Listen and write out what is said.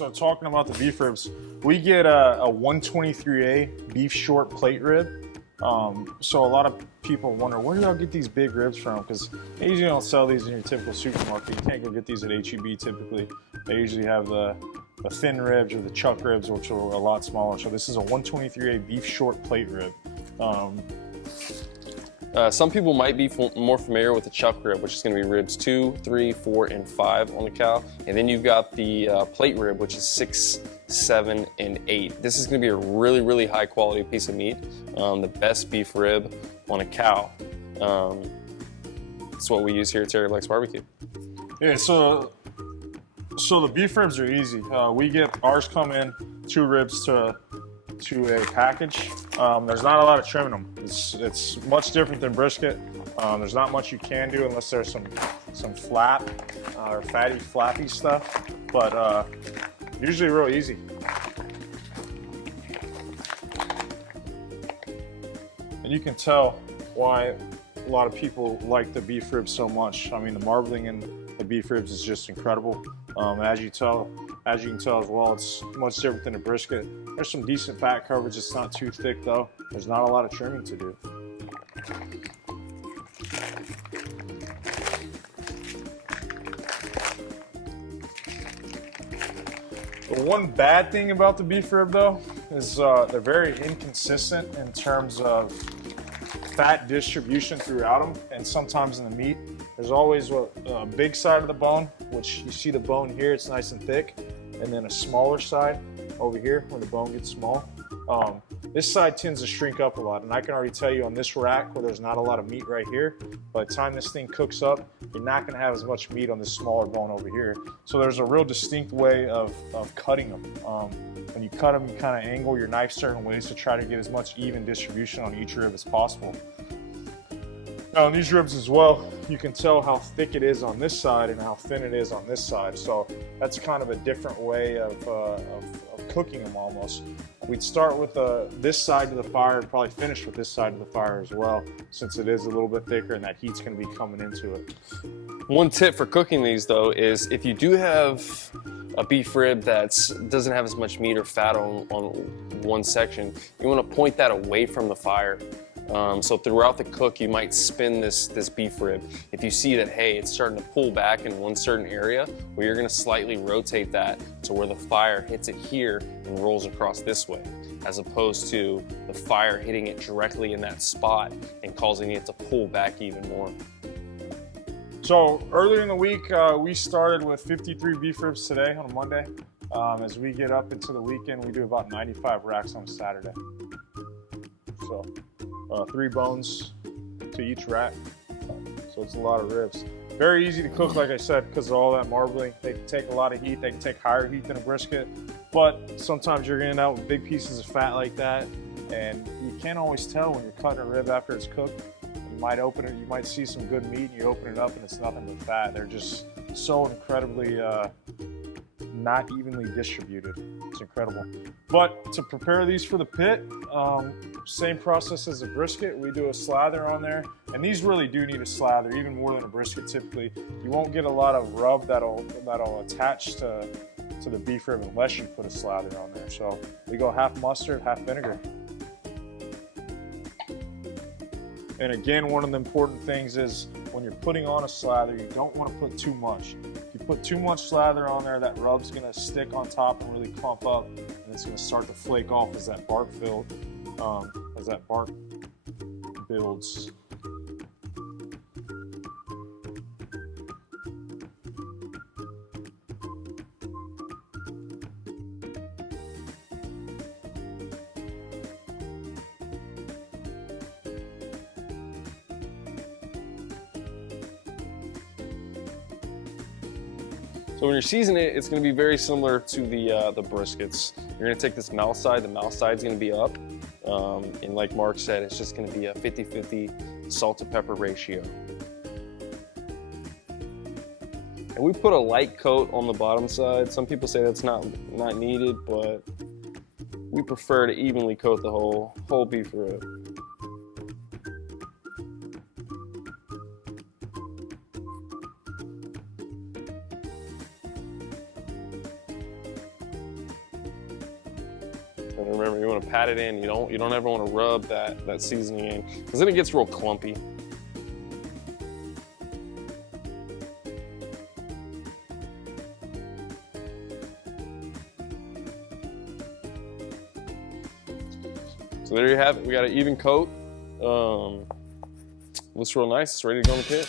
So talking about the beef ribs, we get a 123A beef short plate rib. So a lot of people wonder, where do y'all get these big ribs from? Because they usually don't sell these in your typical supermarket. You can't go get these at HEB typically. They usually have the thin ribs or the chuck ribs, which are a lot smaller. So this is a 123A beef short plate rib. Some people might be more familiar with the chuck rib, which is going to be ribs 2, 3, 4, and 5 on the cow. And then you've got the plate rib, which is 6, 7, and 8. This is going to be a really, really high quality piece of meat. The best beef rib on a cow. That's what we use here at Terry Black's Barbecue. Yeah, so the beef ribs are easy. We get ours come in 2 ribs to a package. There's not a lot of trimming them. It's much different than brisket. There's not much you can do unless there's some flap or fatty, flappy stuff. But usually real easy. And you can tell why a lot of people like the beef ribs so much. I mean, the marbling in the beef ribs is just incredible. As you can tell as well, it's much different than a brisket. There's some decent fat coverage. It's not too thick though. There's not a lot of trimming to do. The one bad thing about the beef rib though is they're very inconsistent in terms of fat distribution throughout them, and sometimes in the meat. There's always a big side of the bone, which you see the bone here, it's nice and thick, and then a smaller side over here where the bone gets small. This side tends to shrink up a lot, and I can already tell you on this rack where there's not a lot of meat right here, by the time this thing cooks up, you're not gonna have as much meat on this smaller bone over here. So there's a real distinct way of cutting them. When you cut them, you kind of angle your knife certain ways to try to get as much even distribution on each rib as possible. Now on these ribs as well, you can tell how thick it is on this side and how thin it is on this side. So that's kind of a different way of cooking them almost. We'd start with this side of the fire and probably finish with this side of the fire as well, since it is a little bit thicker and that heat's going to be coming into it. One tip for cooking these though is if you do have a beef rib that doesn't have as much meat or fat on one section, you want to point that away from the fire. So throughout the cook, you might spin this beef rib. If you see that, hey, it's starting to pull back in one certain area, well, you're gonna slightly rotate that to where the fire hits it here and rolls across this way, as opposed to the fire hitting it directly in that spot and causing it to pull back even more. So earlier in the week, we started with 53 beef ribs today on a Monday. As we get up into the weekend, we do about 95 racks on Saturday. So 3 bones to each rack, so it's a lot of ribs. Very easy to cook, like I said, because of all that marbling. They can take a lot of heat. They can take higher heat than a brisket, but sometimes you're getting out with big pieces of fat like that, and you can't always tell when you're cutting a rib after it's cooked. You might open it, you might see some good meat, and you open it up, and it's nothing but fat. They're just so incredibly not evenly distributed. It's incredible. But to prepare these for the pit, same process as a brisket. We do a slather on there, and these really do need a slather, even more than a brisket typically. You won't get a lot of rub that'll attach to the beef rib unless you put a slather on there. So we go half mustard, half vinegar. And again, one of the important things is when you're putting on a slather, you don't want to put too much. If you put too much slather on there, that rub's going to stick on top and really clump up, and it's going to start to flake off as that bark builds. So when you're seasoning it, it's going to be very similar to the briskets. You're going to take this mouth side, the mouth side's going to be up, and like Mark said, it's just going to be a 50-50 salt to pepper ratio. And we put a light coat on the bottom side. Some people say that's not needed, but we prefer to evenly coat the whole beef rib. And remember, you want to pat it in. You don't ever want to rub that seasoning in, because then it gets real clumpy. So there you have it. We got an even coat. Looks real nice. It's ready to go in the pit.